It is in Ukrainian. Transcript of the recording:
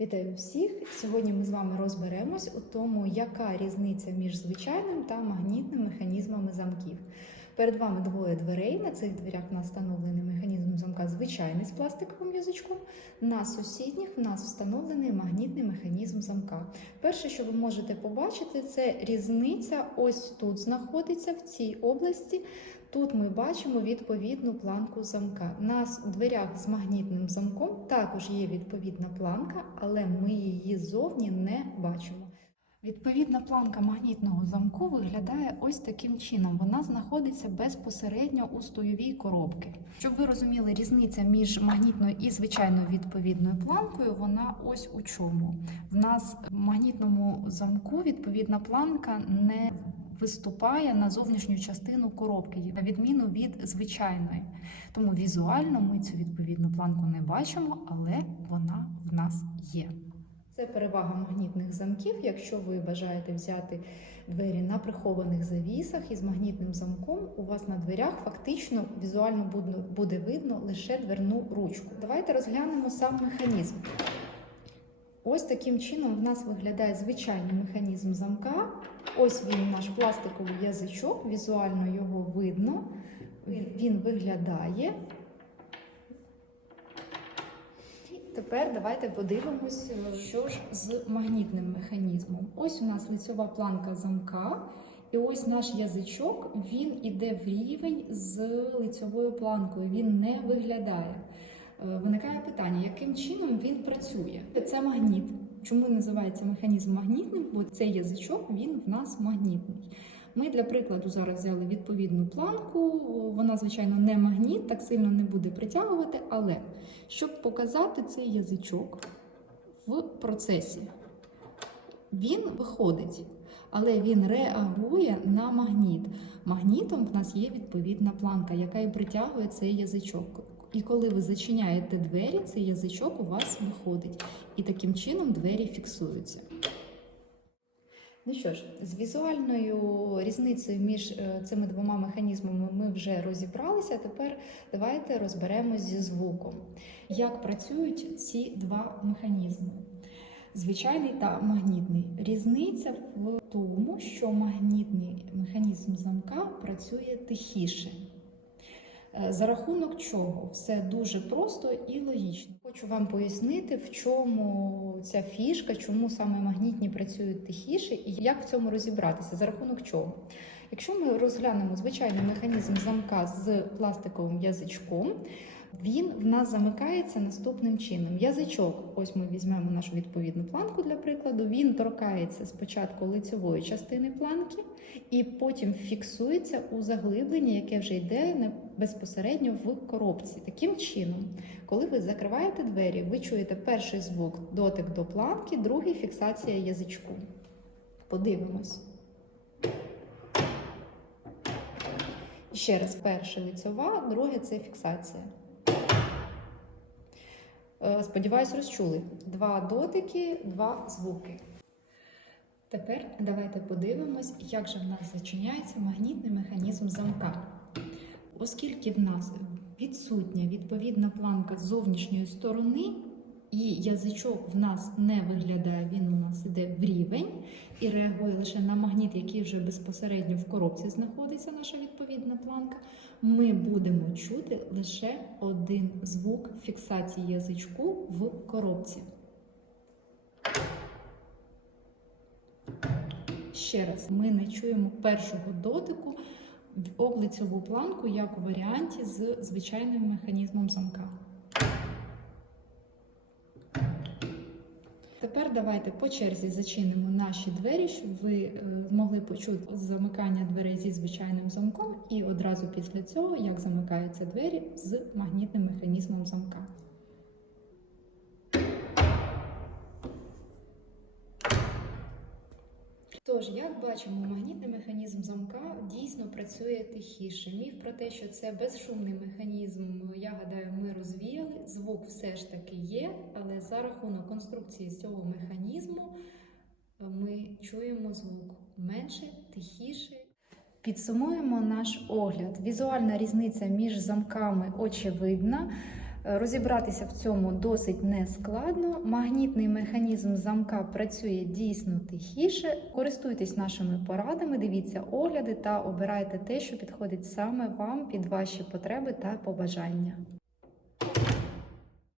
Вітаю всіх! Сьогодні ми з вами розберемось у тому, яка різниця між звичайним та магнітним механізмами замків. Перед вами двоє дверей. На цих дверях у нас встановлений механізм замка звичайний з пластиковим язичком. На сусідніх в нас встановлений магнітний механізм замка. Перше, що ви можете побачити, це різниця ось тут знаходиться в цій області. Тут ми бачимо відповідну планку замка. На дверях з магнітним замком також є відповідна планка, але ми її зовні не бачимо. Відповідна планка магнітного замку виглядає ось таким чином. Вона знаходиться безпосередньо у стоєвій коробці. Щоб ви розуміли, різниця між магнітною і звичайною відповідною планкою, вона ось у чому. В нас в магнітному замку відповідна планка не виступає на зовнішню частину коробки, на відміну від звичайної. Тому візуально ми цю відповідну планку не бачимо, але вона в нас є. Це перевага магнітних замків. Якщо ви бажаєте взяти двері на прихованих завісах із магнітним замком, у вас на дверях фактично візуально буде- видно лише дверну ручку. Давайте розглянемо сам механізм. Ось таким чином в нас виглядає звичайний механізм замка. Ось він наш пластиковий язичок, візуально його видно. Він виглядає. Тепер давайте подивимось, що ж з магнітним механізмом. Ось у нас лицьова планка замка, і ось наш язичок, він іде в рівень з лицьовою планкою, він не виглядає. Е, Виникає питання, яким чином він працює? Це магніт. Чому називається механізм магнітним? Бо цей язичок він в нас магнітний. Ми для прикладу зараз взяли відповідну планку. Вона, звичайно, не магніт, так сильно не буде притягувати, але щоб показати цей язичок в процесі, він виходить, але він реагує на магніт. Магнітом в нас є відповідна планка, яка і притягує цей язичок. І коли ви зачиняєте двері, цей язичок у вас виходить. І таким чином двері фіксуються. Ну що ж, з візуальною різницею між е, цими двома механізмами ми вже розібралися. Тепер давайте розберемось зі звуком. Як працюють ці два механізми? Звичайний та магнітний. Різниця в тому, що магнітний механізм замка працює тихіше. Е, За рахунок чого все дуже просто і логічно. Хочу вам пояснити, в чому ця фішка, чому саме магнітні працюють тихіше, і як в цьому розібратися, за рахунок чого. Якщо ми розглянемо звичайний механізм замка з пластиковим язичком, він в нас замикається наступним чином. Язичок, ось ми візьмемо нашу відповідну планку для прикладу. Він торкається спочатку лицевої частини планки, і потім фіксується у заглибленні, яке вже йде безпосередньо в коробці. Таким чином, коли ви закриваєте двері, ви чуєте перший звук дотик до планки, другий фіксація язичку. Подивимось. Ще раз, перше лицьова, друге це фіксація. Е, Сподіваюсь, розчули. Два дотики, два звуки. Тепер давайте подивимось, як же в нас зачиняється магнітний механізм замка. Оскільки в нас відсутня відповідна планка з зовнішньої сторони, і язичок в нас не виглядає, він у нас іде в рівень і реагує лише на магніт, який вже безпосередньо в коробці знаходиться, наша відповідна планка, ми будемо чути лише один звук фіксації язичку в коробці. Ще раз, ми не чуємо першого дотику в облицьову планку як у варіанті з звичайним механізмом замка. Тепер давайте по черзі зачинимо наші двері, щоб ви е, змогли почути замикання дверей зі звичайним замком, і одразу після цього, як замикаються двері з магнітним механізмом замка. Тож, як бачимо, магнітний механізм замка дійсно працює тихіше. Міф про те, що це безшумний механізм, я гадаю, ми розвіяли. Звук все ж таки є, але за рахунок конструкції цього механізму е, ми чуємо звук менше, тихіше. Підсумуємо наш огляд. Візуальна різниця між замками очевидна. Розібратися в цьому досить нескладно. Магнітний механізм замка працює дійсно тихіше. Користуйтесь нашими порадами, дивіться огляди та обирайте те, що підходить саме вам під ваші потреби та побажання.